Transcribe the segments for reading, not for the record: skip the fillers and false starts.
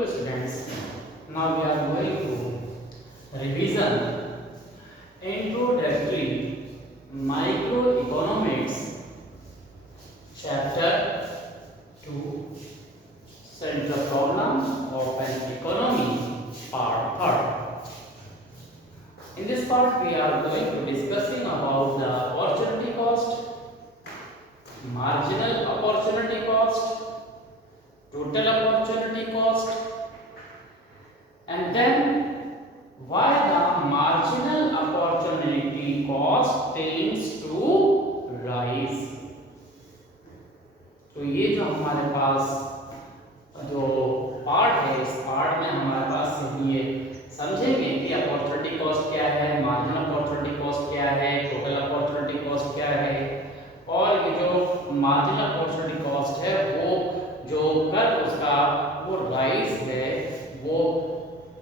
Okay, students. Now we are going to revision introductory microeconomics chapter 2 central problem of an economy part 3rd. In this part we are going to discussing about the opportunity cost, marginal opportunity cost, total opportunity cost, and then why the marginal opportunity cost tends to rise. तो ये जो हमारे पास जो part है, इस part में हमारे पास ये समझेंगे कि अपॉर्चुनिटी कॉस्ट क्या है, मार्जिनल अपॉर्चुनिटी कॉस्ट क्या है, टोटल अपॉर्चुनिटी कॉस्ट क्या है, और ये जो मार्जिनल अपॉर्चुनिटी कॉस्ट है वो जो कर्व उसका वो राइज है वो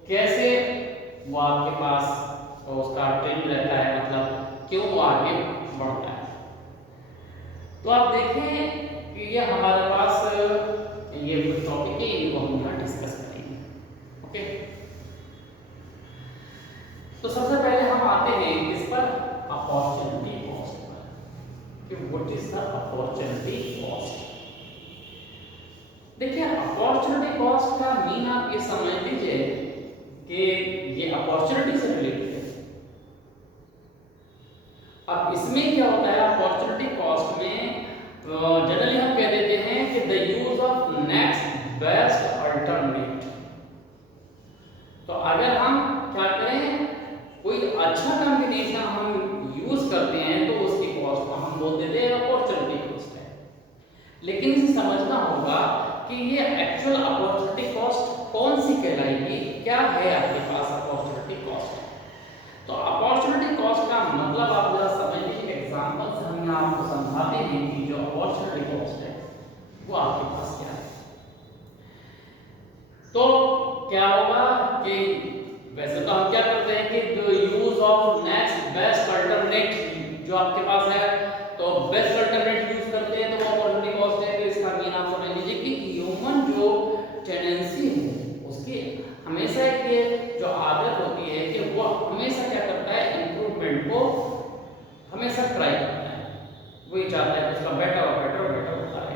कैसे वो आपके पास तो उसका ट्रेंड रहता है, मतलब क्यों वो आगे बढ़ता है। तो आप देखें कि ये हमारे पास ये कुछ टॉपिक है, इनको हम यहाँ डिस्कस करेंगे। ओके, तो सबसे पहले हम आते हैं इस पर अपॉर्चुनिटी कॉस्ट पर कि what is the opportunity cost. देखिए, अपॉर्चुनिटी कॉस्ट का मीन आप ये समझ लीजिए कि ये अपॉर्चुनिटी से रिलेटेड है। अब इसमें क्या होता है, अपॉर्चुनिटी कॉस्ट में जनरली हम कह देते हैं कि the use of next best alternate. तो अगर हम क्या करें, कोई अच्छा कॉम्बिनेशन हम यूज करते हैं तो उसकी कॉस्ट को हम बोल देते हैं अपॉर्चुनिटी कॉस्ट है। लेकिन इसे समझना होगा कि ये एक्चुअल अपॉर्चुनिटी कॉस्ट कौन सी कहलाएगी, क्या है आपके पास अपॉर्चुनिटी कॉस्ट। तो अपॉर्चुनिटी कॉस्ट का मतलब आप जरा समझ लीजिए, एग्जांपल से हम आपको समझाते हैं कि जो अपॉर्चुनिटी कॉस्ट है वो आपके पास क्या है। तो क्या होगा कि वैसे तो हम क्या करते हैं कि the use of next best alternate जो आपके पास है, तो बेस्ट अल्टरनेट यूज करते हैं तो वो अपॉर्चुनिटी कॉस्ट है। तो इसका मीन आप समझ लीजिए कि ह्यूमन जो टेंडेंसी है उसकी हमेशा एक जो आदत होती है कि वो हमेशा क्या करता है, इंप्रूवमेंट को हमेशा ट्राई करता है। वो ये चाहता है कि उसका बेटर और बेटर और बेटर होता है,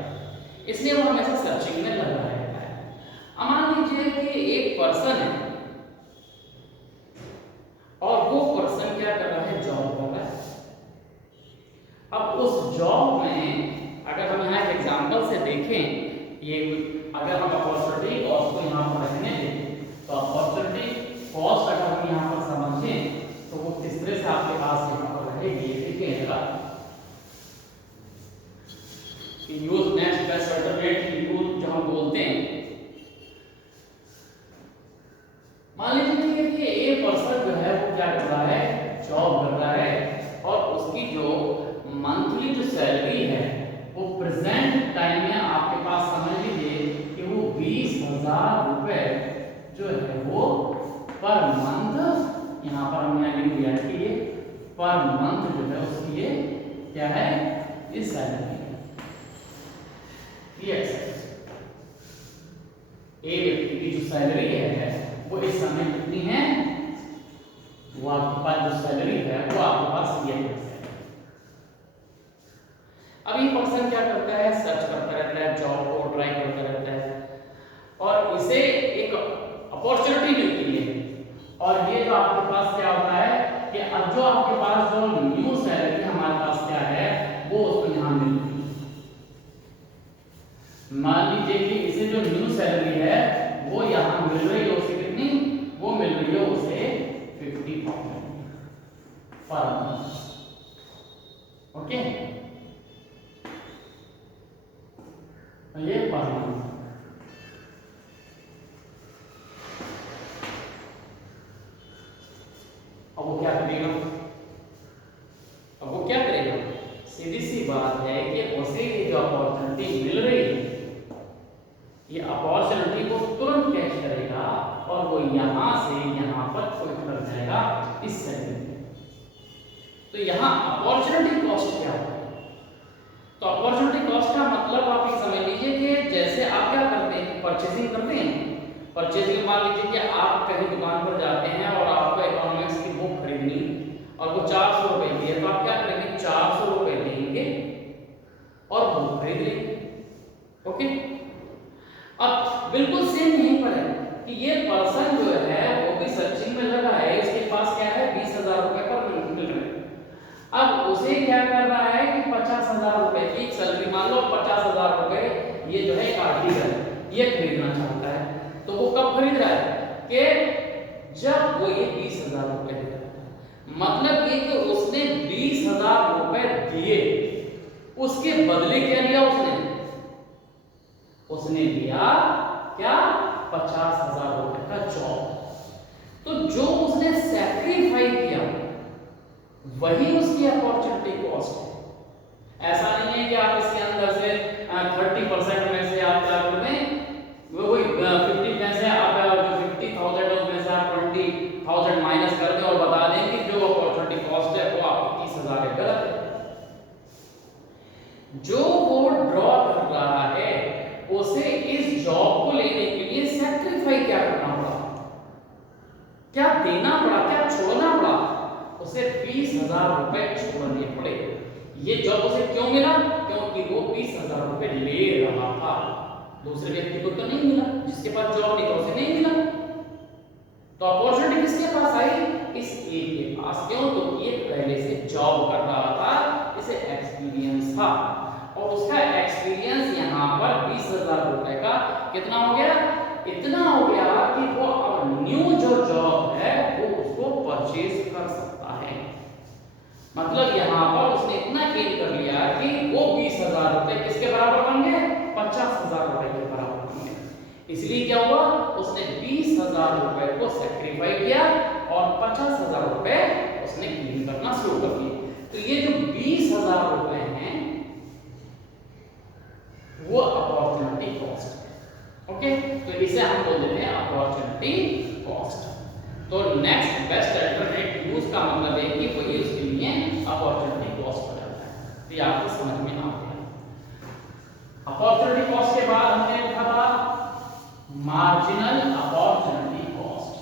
इसलिए वो हमेशा सर्चिंग में लगा रहता है। अब मान लीजिए कि एक पर्सन है और वो पर्सन क्या कर रहा है, जॉब कर रहा है। अब उस जॉब में अगर हम यहाँ एक एग्जांपल से देखें, ये अगर हम अपॉर्चुनिटी कॉस्ट को यहाँ पर रखने दें तो अपॉर्चुनिटी कॉस्ट अगर हम यहाँ पर समझें तो वो किस तरह से आपके पास यहाँ पर रहेगी, ठीक है। Use next best alternate use जो हम बोलते हैं, मान लीजिए कि एक पर्सन जो है वो क्या कर रहा है, जॉब कर रहा है और उसकी जो मंथली जो सैलरी है वो प्रेजेंट टाइम में आपके पास समझ लीजिए कि वो 20,000 रुपए जो है वो पर मंथ, यहाँ पर हमने लिख दिया है कि ये पर मंथ जो है उसकी ये क्या है, इस सैलरी है। एक व्यक्ति की जो सैलरी है वो इस समय कितनी है, वो आपके पास जो सैलरी है वो आपके पास ये है। अब ये पर्सन क्या करता है, सर्च करता रहता है, जॉब को ट्राई करता रहता है और इसे एक अपॉर्चुनिटी मिलती है। और ये जो आपके पास क्या होता है कि अब जो आपके पास जो न्यू सैलरी हमारे पास क्या है वो उसको यहाँ मिलती है। मान लीजिए कि इसे जो न्यू सैलरी है वो यहाँ मिल रही है उसे कितनी, वो मिल रही है उसे 50,000 पर मंथ। ओके, ये पर मंथ। अब वो क्या करेगा, सीधी सी बात है कि उसे ये जो अपॉर्चुनिटी मिल रही है ये अपॉर्चुनिटी को तुरंत कैच करेगा और वो यहां से यहां पर क्विक कर जाएगा इस सैलरी में। तो यहां अपॉर्चुनिटी कॉस्ट क्या होता है, तो अपॉर्चुनिटी कॉस्ट का मतलब आप ये समझ लीजिए कि जैसे आप क्या करते हैं, परचेसिंग करते हैं परचेजिंग, मान लीजिए कि आप कहीं दुकान पर जाते हैं और आपको इकोनॉमिक्स की बुक खरीदनी और वो 400 रुपए की है, तो आप क्या करेंगे, 400 रुपए देंगे और बुक खरीद लेंगे। ओके, अब बिल्कुल सेम यहीं पर है कि ये पर्सन जो है वो भी सर्चिंग में लगा है, इसके पास क्या है, 20,000 रुपए पर मिल रहे हैं। अब उसे क्या कर रहा है कि 50,000 रुपए की सैलरी, मान लो 50,000 रुपए ये जो है एक आर्टिकल ये खरीदना चाहता है, तो वो कब खरीद रहा है कि जब वो ये 20,000 रुपए दे रहा है। मतलब ये कि उसने 20,000 रुपए दिए, उसके बदले क्या लिया उसने लिया क्या, 50,000 रुपए का जॉब। तो जो उसने सैक्रिफाई किया वही उसकी अपॉर्चुनिटी कॉस्ट है। ऐसा नहीं है कि आप इसके अंदर से 30% में से आप क्या कर दें, वही 50 में से आप जो 50,000 है उसमें से आप 20,000 माइनस कर दें और बता दें कि जो अपॉर्चुनिटी कॉस्ट है वो आपकी 30,000 है। गलत है। जो वो ड्रॉ कर रहा है उसे इस जॉब को लेने के लिए सैक्रिफाई क्या करना पड़ा, क्या देना पड़ा, क्या छोड़ना पड़ा, उसे 20,000 रुपए छोड़ने पड़े। ये जॉब उसे क्यों मिला, क्योंकि वो 20,000 रुपए ले रहा था, दूसरे व्यक्ति को तो नहीं मिला, जिसके पास जॉब नहीं था उसे नहीं मिला। तो अपॉर्चुनिटी किसके पास आई, इस ए के पास। क्यों, तो ये पहले से जॉब कर रहा था, इसे एक्सपीरियंस था और उसका एक्सपीरियंस यहाँ पर 20,000 रुपए का कितना हो गया, इतना हो गया कि वो अब न्यू जो जॉब है वो उसको परचेज कर सकता है। मतलब यहाँ पर उसने इतना गेन कर लिया कि वो 20,000 रुपए किसके बराबर बन गए, 50,000 रुपए के बराबर बन गए। इसलिए क्या हुआ, उसने 20,000 रुपए को सैक्रिफाई किया और 50,000 रुपए उसने गेन करना शुरू कर दिए। तो ये जो 20,000 रुपए हैं वो अपॉर्चुनिटी कॉस्ट है। ओके, तो इसे हम बोल देते हैं अपॉर्चुनिटी कॉस्ट। तो नेक्स्ट बेस्ट अल्टरनेट यूज का मतलब है कि वही उसके लिए अपॉर्चुनिटी कॉस्ट हो जाता है। तो ये आपको समझ में आ गया। अपॉर्चुनिटी कॉस्ट के बाद हमने लिखा था मार्जिनल अपॉर्चुनिटी कॉस्ट।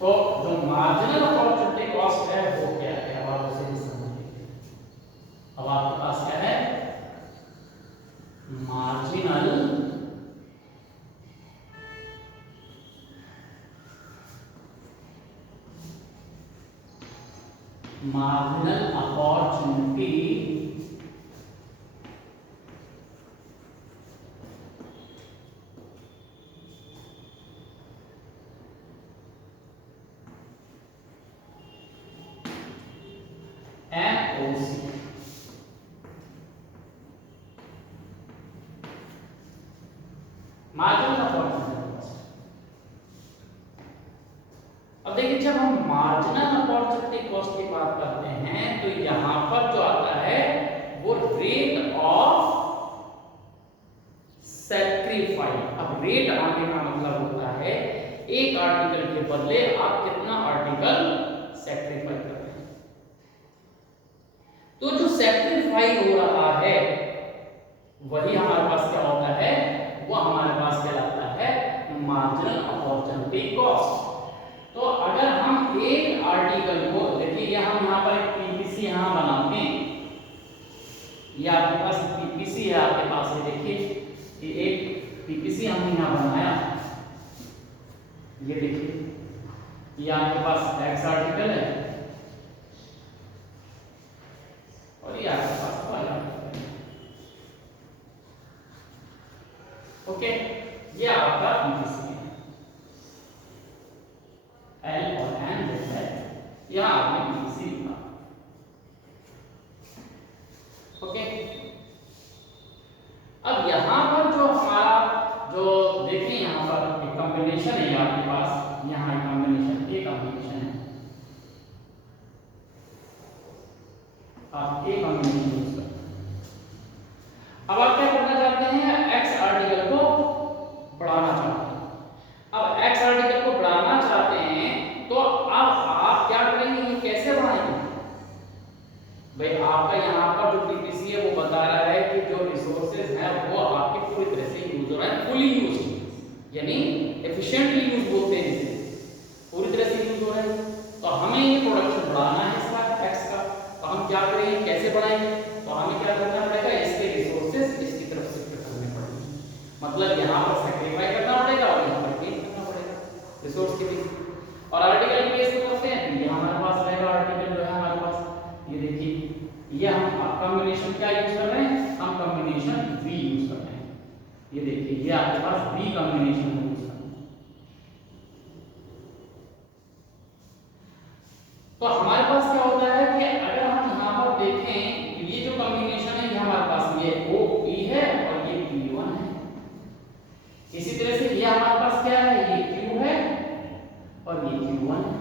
तो जो मार्जिनल अपॉर्चुनिटी कॉस्ट है वो क्या है, अब आप उसे समझिए। अब आपके पास क्या है, marginal opportunity MOC। Marginal opportunity cost. अब देखिए, जब हम मार्जिनल अपॉर्चुनिटी कॉस्ट की बात करते हैं तो यहां पर जो आता है वो रेट ऑफ सैक्रिफाई। अब रेट आने का मतलब होता है एक आर्टिकल के बदले आप कितना आर्टिकल सैक्रिफाई कर रहे हैं। तो जो सैक्रिफाई हो रहा है वही हमारे पास क्या होता है, वो हमारे पास कहलाता है मार्जिनल अपॉर्चुनिटी कॉस्ट। तो अगर हम एक आर्टिकल को देखिए, ये हम यहाँ पर एक पीपीसी यहाँ बनाते हैं, ये आपके पास पीपीसी है, आपके पास है, देखिए ये एक पीपीसी हमने यहाँ बनाया, ये देखिए ये आपके पास एक्स आर्टिकल है और ये आपके पास वाई आर्टिकल है। ओके, ये आपका पीपीसी है, एल और एन जो है यह आपने पीपीसी लिखा। ओके, अब यहां पर जो हमारा जो देखिए यहां पर एक कॉम्बिनेशन है आपके पास, यहां एक कॉम्बिनेशन है, यानी एफिशिएंटली यूज बोलते हैं इसे, पूरी तरह से यूज हो रहा है। तो हमें ये प्रोडक्शन बढ़ाना है इसका एक्स का, तो हम क्या करेंगे, कैसे बढ़ाएंगे, तो हमें क्या करना पड़ेगा, इसके रिसोर्सेज इसकी तरफ शिफ्ट करने पड़ेंगे, मतलब यहाँ पर सैक्रिफाई करना पड़ेगा और यहाँ पर गेन करना पड़ेगा रिसोर्स के लिए। और आर्टिकल केस में करते हैं, ये हमारे पास रहेगा आर्टिकल जो है हमारे पास, ये देखिए ये हम कॉम्बिनेशन क्या यूज कर रहे हैं, हम कॉम्बिनेशन वी यूज कर रहे हैं, ये देखिए ये आपके पास वी कॉम्बिनेशन यूज कर रहे हैं। तो हमारे पास क्या होता है कि अगर हम यहाँ पर देखें, ये जो कॉम्बिनेशन है ये हमारे पास ये OP है और ये P1 है। इसी तरह से ये हमारे पास क्या है, ये Q है और ये Q1 है।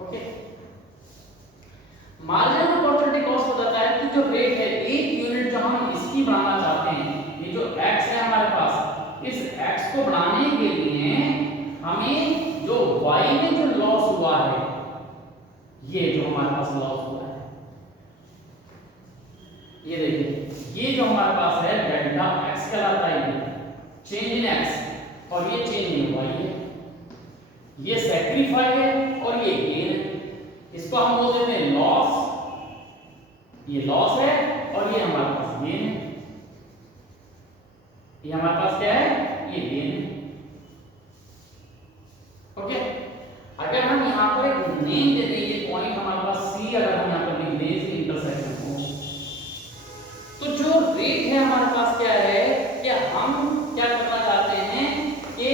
ओके, मार्जिनल अपॉर्चुनिटी कॉस्ट बताता है कि जो रेट है, एक यूनिट जो हम इसकी बढ़ाना चाहते हैं, ये जो x है हमारे पास, इस x को बढ़ाने के लिए हमें जो y में जो लॉस हुआ है, ये जो हमारे पास लॉस हुआ है, ये देखिए ये जो हमारे पास है डेल्टा x कहलाता है, चेंज इन x, और ये चेंज इन y है, ये सैक्रिफाई है और ये गेन है। इसको हम बोल देते हैं लॉस, ये लॉस है और ये हमारे पास गेन है, ये हमारे पास क्या है, ये गेन है। ओके, अगर हम यहाँ पर एक नेम दे दें, ये पॉइंट हमारे पास C अगर हम यहाँ पर लिख दें इस इंटरसेक्शन को, तो जो रेट है हमारे पास क्या है कि हम क्या करना चाहते हैं कि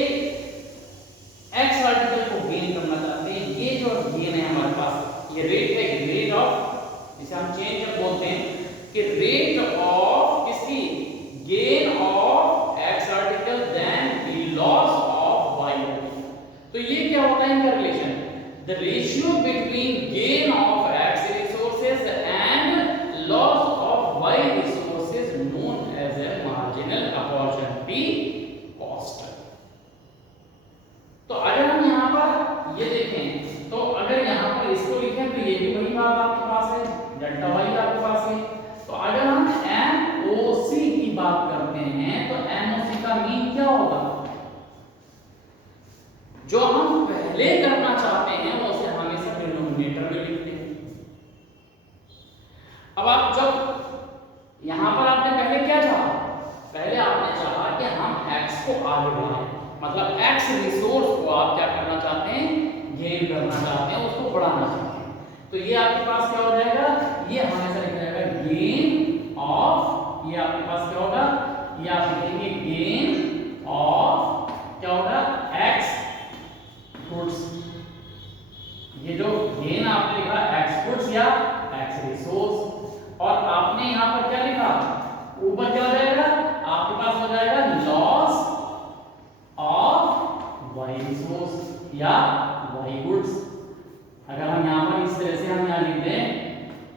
x आर्टिकल को गेन करना चाहते हैं। ये जो गेन है हमारे पास, ये रेट है, रेट ऑफ, जिसे हम चेंज अप बोलते हैं कि रेट ऑफ किसकी, gain of x article then loss of y article. तो ये क्या होता है इनका relation, the ratio between gain of x resources and loss of y resources known as a marginal opportunity cost. तो अगर हम यहाँ पर ये देखें, तो अगर यहाँ पर इसको लिखें तो ये भी वही बात आपके पास है, डेल्टा वाई आपके पास है। तो अगर हम MOC की बात करते हैं तो MOC का मीन क्या होगा, जो हम पहले करना चाहते हैं वो उसे हमेशा डिनोमिनेटर में लिखते हैं। अब आप जब यहां पर आपने पहले क्या चाहा, पहले आपने चाहा कि हम x को आगे बढ़ाएं, मतलब x रिसोर्स को आप क्या करना चाहते हैं, गेन करना चाहते हैं, उसको बढ़ाना चाहते हैं। तो ये आपके पास क्या हो जाएगा, ये हमेशा लिखा जाएगा गेन ऑफ, ये आपके पास क्या होगा, ये आप लिखेंगे गेन ऑफ क्या होगा, x गुड्स। ये जो गेन आपने लिखा x गुड्स या x रिसोर्स, और आपने यहां पर क्या लिखा, ऊपर क्या हो जाएगा, आपके पास हो जाएगा लॉस ऑफ y रिसोर्स या y गुड्स। अगर हम यहां पर इस तरह से हम यहां लिख दें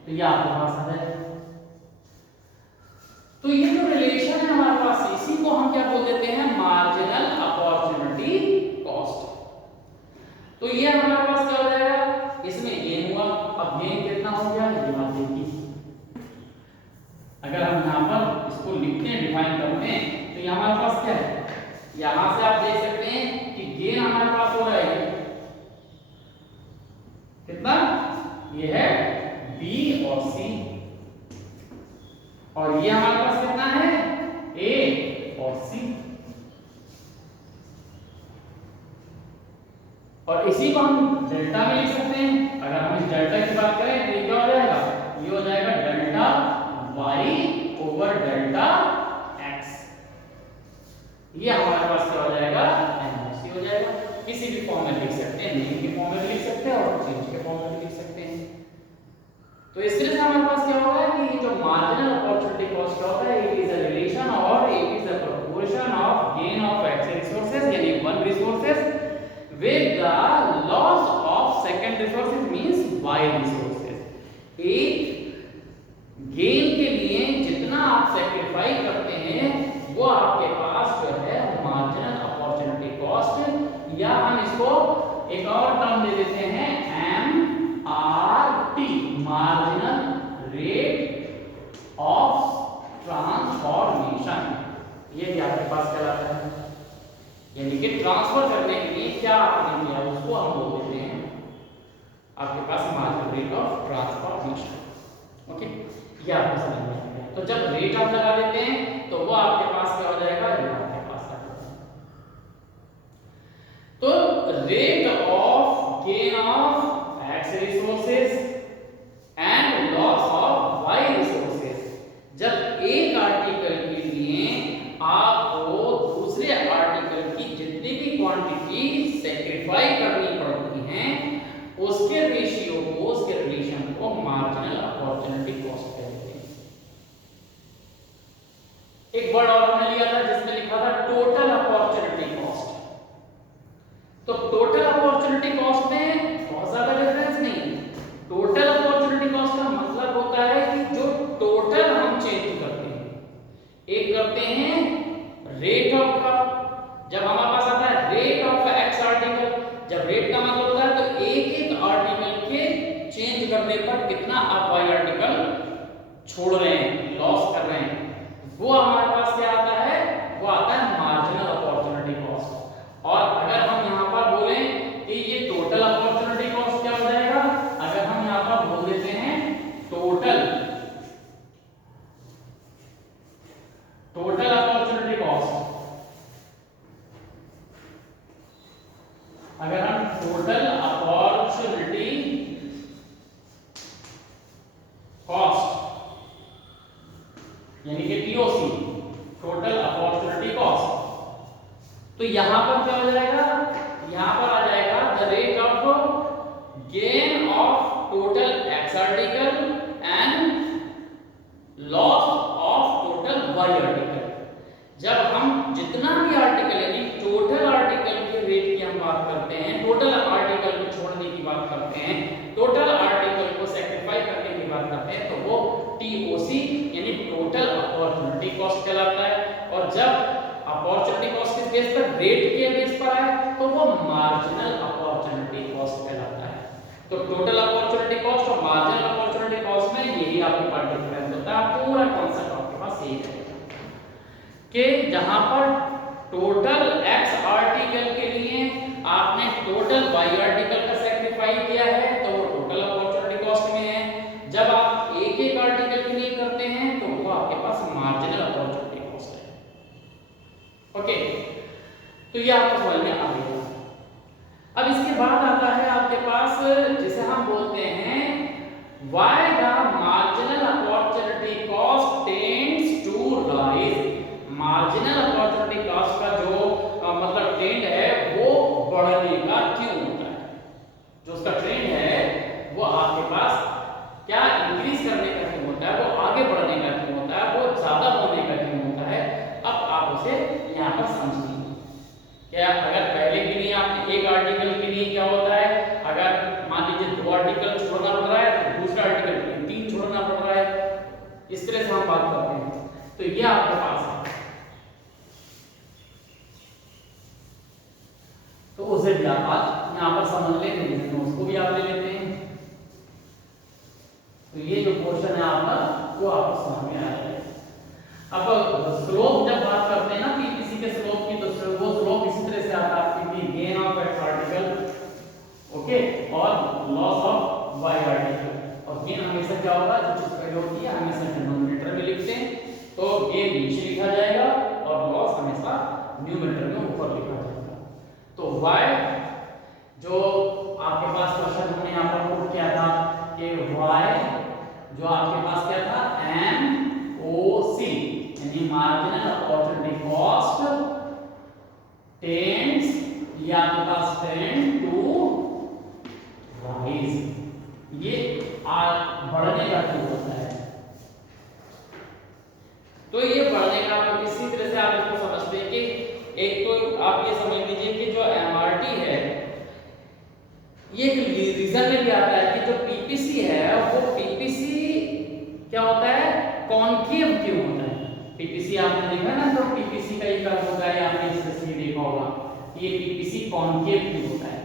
तो ये आपके पास आ जाएगा। तो ये जो रिलेशन है हमारे पास, इसी को हम क्या बोल देते हैं, मार्जिनल अपॉर्चुनिटी कॉस्ट। तो ये हमारे पास क्या हो जाएगा, इसमें गेन हुआ, अब गेन कितना हो गया, ये बात देखिए। अगर हम यहाँ पर इसको लिखते हैं, डिफाइन करते हैं, तो यहाँ हमारे पास क्या है, यहां से आप देख सकते हैं कि गेन हमारे पास हो रहा है कितना, ये है B और C, और ये हमारे पास कितना है, A और C। और इसी को हम डेल्टा में लिख सकते हैं। अगर हम इस डेल्टा की बात करें तो ये क्या हो जाएगा, ये हो जाएगा delta y over delta x। ये हमारे पास क्या हो जाएगा, MOC हो जाएगा। किसी भी फॉर्म में लिख सकते हैं, नेम के फॉर्म में लिख सकते हैं और चेंज के फॉर्म में लिख सकते हैं। तो इस तरह से हमारे पास क्या होगा कि ये जो मार्जिनल अपॉर्चुनिटी कॉस्ट होता है, इट इज अ रिलेशन और it is a proportion of gain of x resources यानी one resources with the loss of second resources means y resources। एक गेन के लिए जितना आप सेक्रीफाई करते हैं वो आपके पास जो है मार्जिनल अपॉर्चुनिटी कॉस्ट, या हम इसको एक और टर्म दे देते हैं MRT, marginal rate of transformation. ये भी आपके पास कहलाता है। यानी कि ट्रांसफर करने के लिए क्या आपने किया उसको हम बोल देते हैं आपके पास marginal rate of transformation. Okay, ये आपको समझ में आ गया। तो जब रेट आप लगा देते हैं तो वो आपके पास क्या हो जाएगा, ये आपके पास आ जाएगा। तो rate of gain of X resources and loss of Y resources, जब एक आर्टिकल के लिए आपको दूसरे आर्टिकल की जितनी भी क्वांटिटी सेक्रीफाई करनी पड़ती हैं उसके रेशियो को, उसके रिलेशन को मार्जिनल अपॉर्चुनिटी कॉस्ट कहते हैं। एक वर्ड और हमने लिया था जिसमें लिखा था टोटल अपॉर्चुनिटी कॉस्ट। तो टोटल अपॉर्चुनिटी कॉस्ट में बहुत ज्यादा डिफरेंस नहीं। टोटल अपॉर्चुनिटी कॉस्ट का मतलब होता है कि जो टोटल हम चेंज करते हैं, एक करते हैं रेट ऑफ का, जब हमारे पास आता है रेट ऑफ एक्स आर्टिकल, जब रेट का मतलब होता है तो एक एक आर्टिकल के चेंज करने पर कितना आप वाई आर्टिकल छोड़ रहे हैं, लॉस कर रहे हैं, वो हमारे पास क्या आता है, वो आता है मार्जिनल अपॉर्चुनिटी कॉस्ट। और अगर हम यहां पर बोलें कि ये टोटल अपॉर्चुनिटी कॉस्ट क्या हो जाएगा, अगर हम यहां पर बोल देते हैं टोटल अपॉर्चुनिटी कॉस्ट, अगर हम टोटल अपॉर्चुनिटी कॉस्ट यानी कि टीओसी, टोटल अपॉर्चुनिटी कॉस्ट, तो यहां पर क्या हो जाएगा, यहां पर आ जाएगा the rate of gain of total X article and loss of total Y article. जब हम जितना भी आर्टिकल यानी टोटल आर्टिकल के रेट की हम बात करते हैं, टोटल आर्टिकल को छोड़ने की बात करते हैं, टोटल आर्टिकल को सैक्रिफाई करने की बात करते हैं, तो वो टीओसी यानी टोटल अपॉर्चुनिटी कॉस्ट कहलाता है। और जब अपॉर्चुनिटी कॉस्ट किस बेस पर, रेट के बेस पर आए, तो वो मार्जिनल अपॉर्चुनिटी कॉस्ट कहलाता है। तो टोटल अपॉर्चुनिटी कॉस्ट और मार्जिनल अपॉर्चुनिटी कॉस्ट में यही आपके पास डिफरेंस होता है। पूरा कॉन्सेप्ट आपके पास यही है कि जहां पर टोटल एक्स आर्टिकल के लिए आपने टोटल वाई आर्टिकल का सैक्रिफाई किया है तो वो टोटल अपॉर्चुनिटी कॉस्ट में है। जब आप एक एक आर्टिकल के लिए करते हैं तो वो आपके पास मार्जिनल अपॉर्चुनिटी कॉस्ट है। ओके, तो ये आपको समझ में आ गया। अब इसके बाद आता है आपके पास जिसे हम बोलते हैं why the marginal opportunity cost tends to rise. Marginal opportunity cost का जो मतलब ट्रेंड है वो बढ़ने का क्यों होता है, जो उसका ट्रेंड है वो आपके पास क्या इंक्रीज करने का क्यों होता है, वो आगे बढ़ने का क्यों होता है, वो ज्यादा होने का क्यों होता है। अब आप उसे यहाँ पर समझिए। क्या अगर पहले के लिए आपने एक आर्टिकल के लिए क्या होता है, अगर मान लीजिए 2 आर्टिकल छोड़ना पड़ रहा है तो दूसरा आर्टिकल के लिए 3 छोड़ना पड़ रहा है, इस तरह से हम बात करते हैं। तो ये आपके पास है, तो उसे भी आप आज यहाँ पर समझ लेते हैं, तो उसको भी आप ले लेते हैं। तो ये जो क्वेश्चन है आपका वो आपको समझ में आ जाएगा। अब स्लोप जब बात करते हैं ना पीपीसी के स्लोप की, तो वो स्लोप इसी तरह से आता है कि gain of x article, okay, और लॉस ऑफ वाई आर्टिकल। और गेन हमेशा क्या होगा, जो चीज पहले होती है हमेशा डिनोमिनेटर में लिखते हैं, तो गेन नीचे लिखा जाएगा और लॉस हमेशा न्यूमरेटर में ऊपर लिखा जाएगा। तो y जो आपके पास क्वेश्चन हमने यहाँ पर पुट किया था कि y जो आपके पास क्या था MOC यानी मार्जिनल अपॉर्चुनिटी कॉस्ट टेंड्स, ये आपके पास टेंड टू राइज, ये बढ़ने का क्यों होता है। तो ये बढ़ने का आपको किसी तरह से आप इसको समझते हैं कि एक तो आप ये समझ लीजिए कि जो एमआरटी है ये एक रीजन में भी आता है कि जो पीपीसी है वो पीपीसी क्या होता है, कॉन्केव क्यों होता है। पीपीसी आपने देखा ना, तो पीपीसी का एक अर्थ होता है, आपने इससे देखा होगा, ये पीपीसी कॉन्केव क्यों होता है,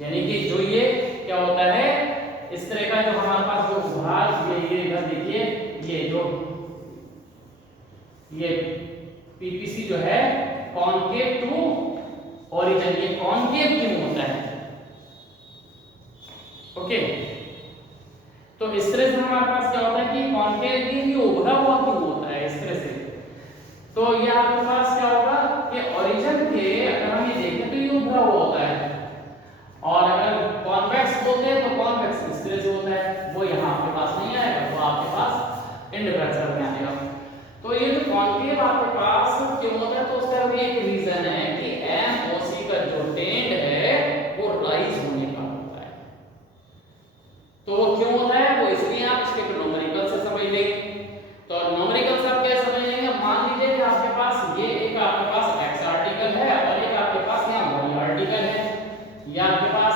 यानी कि जो ये क्या होता है इस तरह का जो हमारे पास जो भाग ये इधर देखिए, ये जो ये पीपीसी जो है कॉनकेव टू ओरिजिन, ये कॉनकेव क्यों होता है? ओके, तो इस तरह से हमारे पास क्या होता है कि कॉनकेव भी उभरा हुआ क्यों होता है इस तरह से। तो ये आपके पास क्या होगा कि ओरिजिन के अगर हम ये देखें तो ये उभरा हुआ होता है, और अगर कॉन्वेक्स बोलते हैं तो कॉन्वेक्स इस तरह से होता है, वो यहाँ आपके पास नहीं आएगा, वो आपके पास इंडक्टर में आएगा। तो ये जो कॉनकेव आपके पास क्यों होता है, तो उसका भी एक रीजन है कि एमओसी का जो टेंड है वो राइज होने का होता है। तो वो क्यों होता है, वो इसलिए आप इसके न्यूमेरिकल से समझ लेंगे। तो न्यूमेरिकल से आप क्या समझ लेंगे, मान लीजिए कि आपके पास ये एक आपके पास एक्स आर्टिकल है और एक आपके पास यहाँ वाई आर्टिकल है, या आपके पास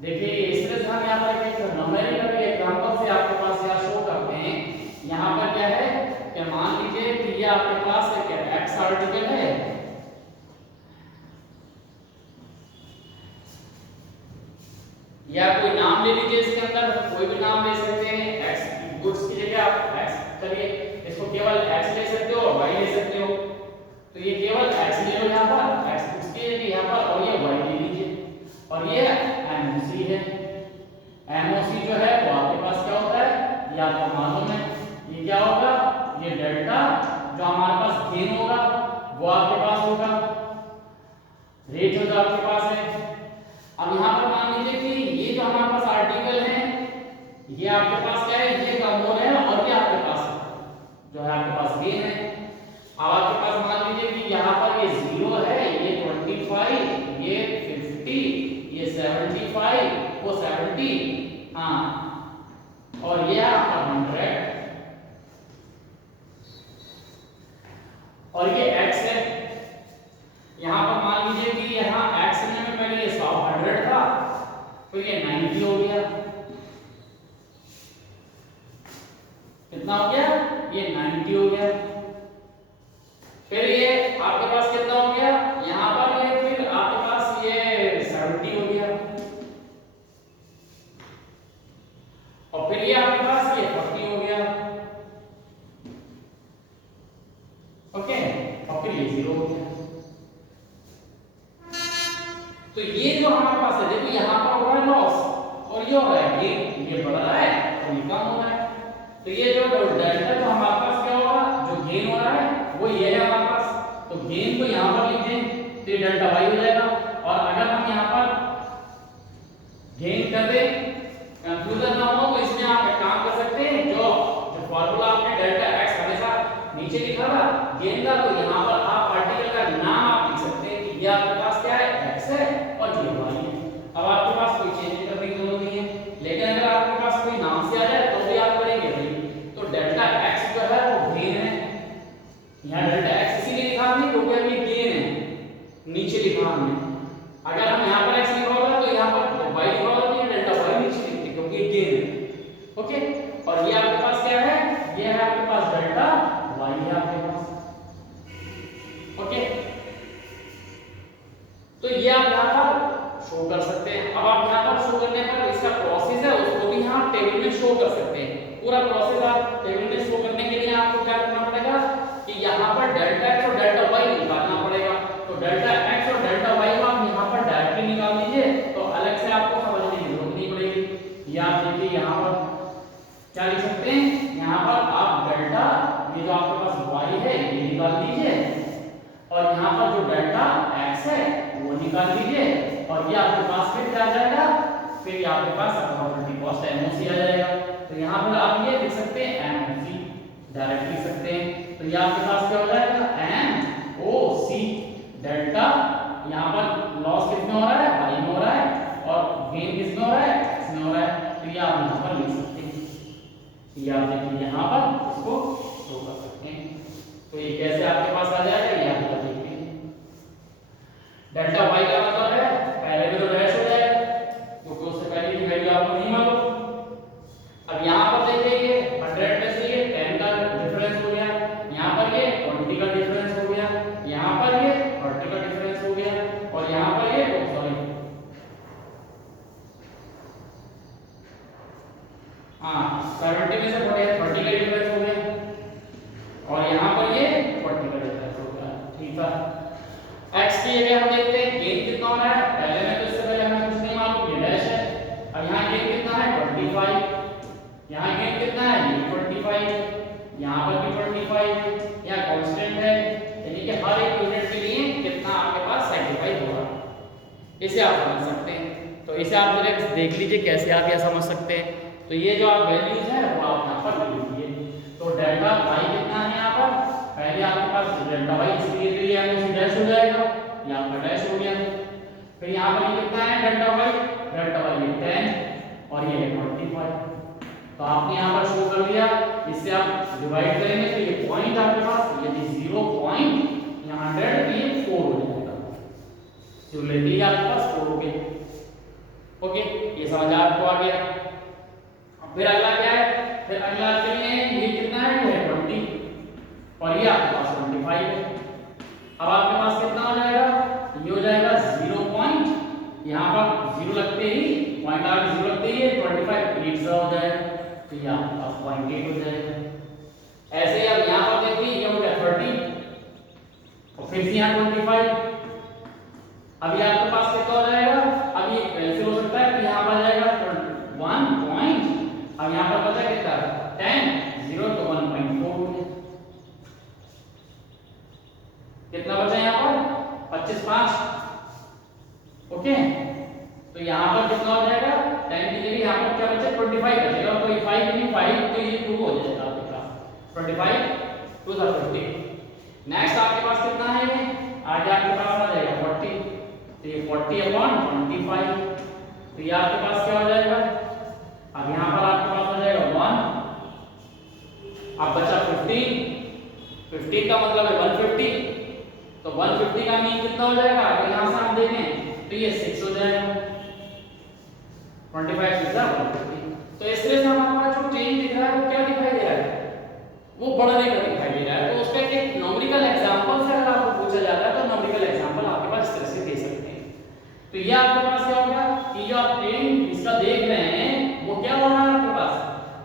देखिए इस तरह से हम यहाँ पर एक न्यूमेरिकल एग्जांपल से आपके पास यहाँ शो करते हैं। यहाँ पर क्या है कि मान लीजिए कि ये आपके पास एक एक्स आर्टिकल है, या कोई नाम ले लीजिए, इसके अंदर कोई भी नाम ले सकते हैं, एक्स गुड्स की जगह आप एक्स चलिए इसको केवल एक्स ले सकते हो और वाई ले सकते हो। तो ये केवल एक्स ले लो यहाँ पर, एक्स गुड्स की जगह यहाँ पर, और ये वाई ले लीजिए, और ये एमओसी है। एमओसी जो है वो आपके पास क्या होता है, ये आपको मालूम है, ये क्या होगा, ये डेल्टा जो हमारे पास गेन होगा वो आपके पास होगा, रेट जो आपके पास है। अब यहाँ पर मान लीजिए कि ये जो हमारे पास आर्टिकल है ये आपके पास क्या है, ये का मोल है, और ये आपके पास जो है आपके पास गेन है। अब आपके पास मान लीजिए कि यहाँ पर ये 0 है, ये 25, ये 50, ये 75, वो 70, हाँ, और ये आपका 100, और ये x है। यहाँ पर मान लीजिए कि यहाँ x में पहले ये 100 था, तो ये 90 हो गया, कितना हो गया, ये 90 हो गया। फिर ये आपके पास कितना हो गया, यहाँ पर ये फिर आपके पास ये 70 हो गया, और फिर ये आपके पास ये 40 हो गया, ओके, और फिर ये 0 हो गया। तो ये जो हमारे पास है, देखो यहाँ पर हो रहा है लॉस और ये हो रहा है गेन, ये बढ़ रहा है और ये कम हो रहा है। तो ये जो डेल्टा जो हमारे पास क्या होगा, जो गेन हो रहा है वो ये है हमारे पास, तो गेन को यहाँ पर लिख दें तो ये डेल्टा वाई हो जाएगा। और अगर हम यहाँ पर गेन कर दें, कंफ्यूजन ना हो, तो इसमें आप एक काम कर सकते हैं, जो फॉर्मूला आपने डेल्टा एक्स हमेशा नीचे लिखा था गेन का, तो यहाँ पर आप आर्टिकल का नाम आप लिख सकते हैं कि ये आपके पास क्या है, एक्स है और ये वाई है। अब आपके पास कोई चेंज करने की जरूरत नहीं है, लेकिन अगर आपके पास कोई नाम से आ जाए तो भी आप करेंगे भाई। तो डेल्टा एक्स जो है वो गेन है, यहाँ डेल्टा एक्स इसीलिए लिखा हमने क्योंकि अभी गेन है, नीचे लिखा हमने। अगर हम यहाँ पर एक्स लिखा होगा तो यहाँ पर वाई लिखा होगा, तो डेल्टा वाई नीचे लिखते क्योंकि गेन है, ओके। और ये आपके पास क्या है, ये है आपके पास डेल्टा वाई है आपके पास, ओके। तो ये आप यहाँ पर शो कर सकते हैं। अब आप यहाँ पर शो करने पर इसका प्रोसेस है उसको भी यहाँ टेबल में शो कर सकते हैं। पूरा प्रोसेस आप टेबल में शो करने के लिए आपको क्या करना पड़ेगा कि यहाँ पर डेल्टा एक्स और डेल्टा वाई निकालना पड़ेगा। तो डेल्टा एक्स और डेल्टा वाई को आप यहाँ पर डायरेक्टली निकाल लीजिए, तो अलग से आपको समझने की जरूरत नहीं पड़ेगी। ये आप देखिए यहाँ पर क्या लिख सकते हैं, यहाँ पर आप डेल्टा ये जो आपके पास वाई है ये निकाल लीजिए, और यहाँ पर जो डेल्टा एक्स है वो निकाल लीजिए, और ये आपके पास फिर क्या आ जाएगा, फिर ये आपके पास अपॉर्चुनिटी कॉस्ट एमओसी आ जाएगा। तो यहाँ पर आप ये लिख सकते हैं एमओसी, डायरेक्ट लिख सकते हैं। तो ये आपके पास क्या हो जाएगा, एमओसी डेल्टा, यहाँ पर लॉस किसमें हो रहा है, वाई में हो रहा है, और गेन किसमें हो रहा है, एक्स में हो रहा है। तो ये आप यहाँ पर लिख सकते हैं, ये आप देखिए यहाँ पर इसको शो कर सकते हैं। तो ये कैसे आपके पास आ जाएगा, ये आप देखते हैं। डेल्टा वाई का मतलब है पहले में तो डैश हो जाएगा क्योंकि उससे पहले की वैल्यू आपको नहीं मालूम। अब यहाँ पर देखिए 100 में से ये 10 का डिफरेंस हो गया, यहाँ पर ये 20 का डिफरेंस हो गया, यहाँ पर ये 30 का डिफरेंस हो गया, और यहाँ पर ये सॉरी हाँ 70 में से 30 का डिफरेंस हो गया, और यहाँ पर ये 40 का डिफरेंस। इसे आप समझ सकते हैं। तो इसे आप जरा देख लीजिए कैसे आप यह समझ सकते हैं। तो ये जो आप वैल्यूज है वो आप यहाँ पर लिख लीजिए। तो डेल्टा वाई कितना है यहाँ पर, पहले आपके पास डेल्टा वाई इसलिए तो ये एमओसी डैश हो जाएगा, यहाँ पर डैश हो गया। फिर यहाँ पर ये कितना है डेल्टा वाई ये 10 और ये 25। तो आपने यहाँ पर शो कर दिया, इससे आप डिवाइड करेंगे तो ये पॉइंट आपके पास यदि 0 पॉइंट यहाँ 100 ये 4 हो जाएगा, सिमिलरिटी आपके पास 4 हो गया। ओके, ये समझ आपको आ गया। फिर अगला क्या है, फिर अगला के लिए ये कितना है, ये 20 और ये आपके पास 25 है। अब आपके पास कितना हो जाएगा, ये हो जाएगा 0 पॉइंट, यहाँ पर 0 लगते ही पॉइंट आगे 0 लगते ही 25 8 से हो जाएगा, तो ये आपके पास 0.8 हो जाएगा। ऐसे ही अब यहाँ पर देखिए ये हो गया 30 और फिर से यहाँ 25। अभी आपके पास कितना हो जाएगा, अब ये कैसे हो सकता है कि यहाँ पर जाएगा 1 पॉइंट, अब यहाँ पर बचा कितना 10 0 तो 1.4 हो गया। कितना बचा यहाँ पर 25 5। ओके, तो यहाँ पर कितना हो जाएगा 10 की जगह यहाँ पर क्या बचा 25 बचेगा, कोई 5 नहीं 5 तो ये 2 हो जाएगा आपके पास 25 टू द 50। नेक्स्ट आपके पास कितना है, ये आगे आपके पास आ जाएगा 40, तो ये 40/25, तो ये आपके पास क्या हो जाएगा, अब यहाँ पर आपके पास हो जाएगा 1, अब बचा 15 का मतलब है 150, तो 150 का मीन कितना हो जाएगा, अगर यहाँ से हम देखें तो ये 6 हो जाएगा, 25 से 150। तो इस तरह से हमारे पास जो चेंज दिख रहा है वो क्या दिखाई दे रहा है, वो बढ़ने का दिखाई दे रहा है। तो उसका एक न्यूमेरिकल एग्जांपल से अगर आपको पूछा जाता है तो न्यूमेरिकल एग्जांपल आपके पास इस तरह से दे सकते हैं। तो ये आपके पास क्या हो गया कि जो आप ट्रेंड इसका देख रहे हैं वो क्या हो रहा है आपके पास,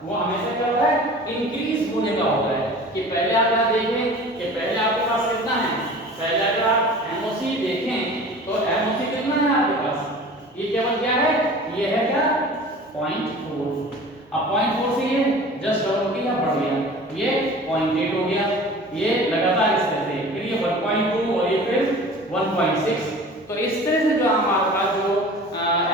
वो हमेशा क्या होता है इंक्रीज होने का होता है। कि पहले आप यहाँ देखें कि पहले आपके पास कितना है, पहले अगर आप एमओसी देखें तो एमओसी कितना है आपके पास, ये केवल क्या है, ये है क्या 0.4। अब 0.4 से ये जस्ट डबल हो गया बढ़ गया, ये 0.8 हो गया, ये लगातार इस तरह से, फिर ये 1.2 और ये फिर 1.6। तो इस तरह से जो हमारे पास जो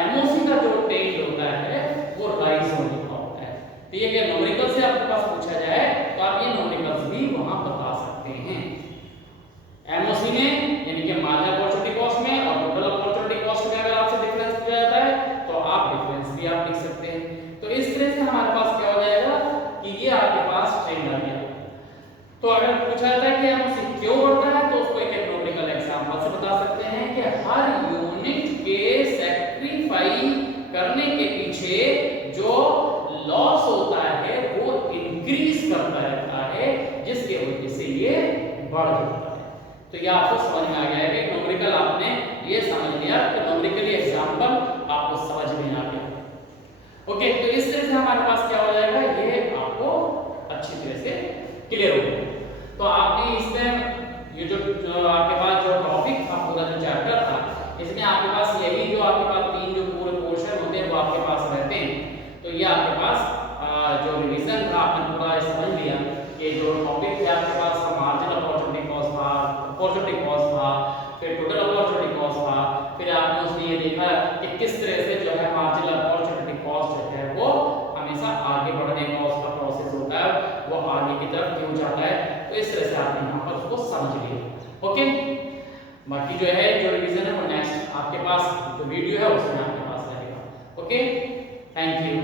एमओसी का जो ट्रेंड होता है वो राइज होने का होता है। तो ये अगर न्यूमेरिकल से आपके पास पूछा जाए तो आप ये न्यूमेरिकल्स भी वहां बता सकते हैं। एमओसी में यानी कि मार्जिनल अपॉर्चुनिटी कॉस्ट में और टोटल अपॉर्चुनिटी कॉस्ट में अगर आपसे डिफरेंस पूछा जाता है तो आप डिफरेंस भी आप लिख सकते हैं। तो इस तरह से हमारे पास क्या हो जाएगा कि ये आपके पास ट्रेंड आ गया। तो अगर पूछा जाता है कि एमओसी क्यों बढ़ता है तो उसको एक न्यूमेरिकल एग्जांपल से बता सकते हैं कि हर यूनिट के सैक्रिफाई करने के पीछे जो लॉस होता है वो इंक्रीज करता रहता है, जिसके वजह से ये बढ़ जाता है। तो ये आपको समझ में आ गया है कि न्यूमेरिकल आपने ये समझ लिया कि न्यूमेरिकली एग्जांपल आपको समझ में आ गया। ओके, तो इस तरह से हमारे पास क्या हो जाएगा, ये आपको अच्छी तरह से क्लियर हो गया। तो आपने इसमें ये जो आपके पास जो टॉपिक था पूरा जो चैप्टर था इसमें आपके पास यही जो आपके पास 3 जो पूरे पोर्शन होते हैं वो आपके पास रहते हैं। तो ये आपके पास जो रिवीजन था आपने पूरा समझ लिया कि जो टॉपिक थे आपके पास मार्जिनल अपॉर्चुनिटी कॉस्ट था, अपॉर्चुनिटी कॉस्ट था, फिर टोटल अपॉर्चुनिटी कॉस्ट था, फिर आपने उसमें ये देखा कि किस तरह से जो है मार्जिनल अपॉर्चुनिटी कॉस्ट जो है वो हमेशा आगे बढ़ने का उसका प्रोसेस होता है, वो आगे की तरफ क्यों जाता है। तो इस तरह से आपने यहाँ पर उसको समझ लिया। ओके, बाकी जो है जो रिवीजन है वो नेक्स्ट आपके पास जो वीडियो है उसमें आपके पास रहेगा। Okay, thank you.